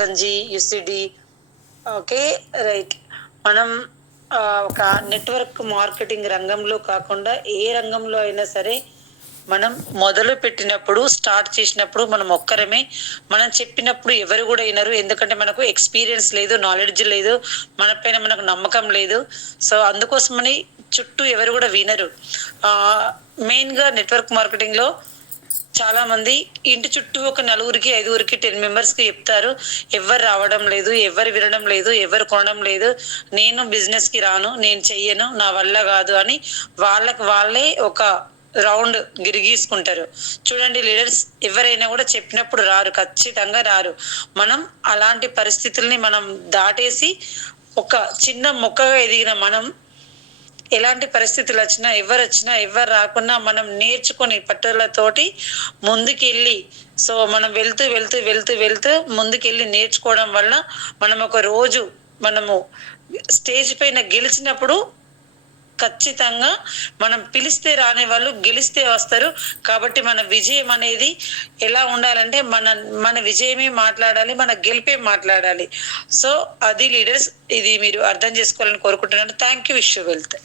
గంజి యుసిడి. Okay, right. మనం ఒక నెట్వర్క్ మార్కెటింగ్ రంగంలో కాకుండా ఏ రంగంలో అయినా సరే మనం మొదలు పెట్టినప్పుడు, స్టార్ట్ చేసినప్పుడు మనం ఒక్కరమే. మనం చెప్పినప్పుడు ఎవరు కూడా వినరు, ఎందుకంటే మనకు ఎక్స్పీరియన్స్ లేదు, నాలెడ్జ్ లేదు, మన పైన మనకు నమ్మకం లేదు. సో అందుకోసమని చుట్టూ ఎవరు కూడా వినరు. మెయిన్గా నెట్వర్క్ మార్కెటింగ్లో చాలా మంది ఇంటి చుట్టూ ఒక నలుగురికి, ఐదుగురికి, 10 మెంబర్స్కి చెప్తారు. ఎవరు రావడం లేదు, ఎవరు వినడం లేదు, ఎవరు కొనడం లేదు. నేను బిజినెస్కి రాను, నేను చెయ్యను, నా వల్ల కాదు అని వాళ్ళకి వాళ్ళే ఒక రౌండ్ గిరిగీసుకుంటారు. చూడండి లీడర్స్, ఎవరైనా కూడా చెప్పినప్పుడు రారు, ఖచ్చితంగా రారు. మనం అలాంటి పరిస్థితుల్ని మనం దాటేసి ఒక చిన్న మొక్కగా ఎదిగిన మనం ఎలాంటి పరిస్థితులు వచ్చినా, ఎవరు రాకున్నా మనం నేర్చుకొని పట్టుదలతోటి ముందుకెళ్ళి, సో మనం వెళ్తూ వెళ్తూ వెళ్తూ వెళ్తూ ముందుకెళ్ళి నేర్చుకోవడం వల్ల మనం ఒక రోజు మనము స్టేజ్ పైన గెలిచినప్పుడు ఖచ్చితంగా మనం పిలిస్తే రాని వాళ్ళు గెలిస్తే వస్తారు. కాబట్టి మన విజయం అనేది ఎలా ఉండాలంటే మన విజయమే మాట్లాడాలి, మన గెలిపే మాట్లాడాలి. సో అది లీడర్స్, ఇది మీరు అర్థం చేసుకోవాలని కోరుకుంటున్నాను. Thank you. Wish you wealth.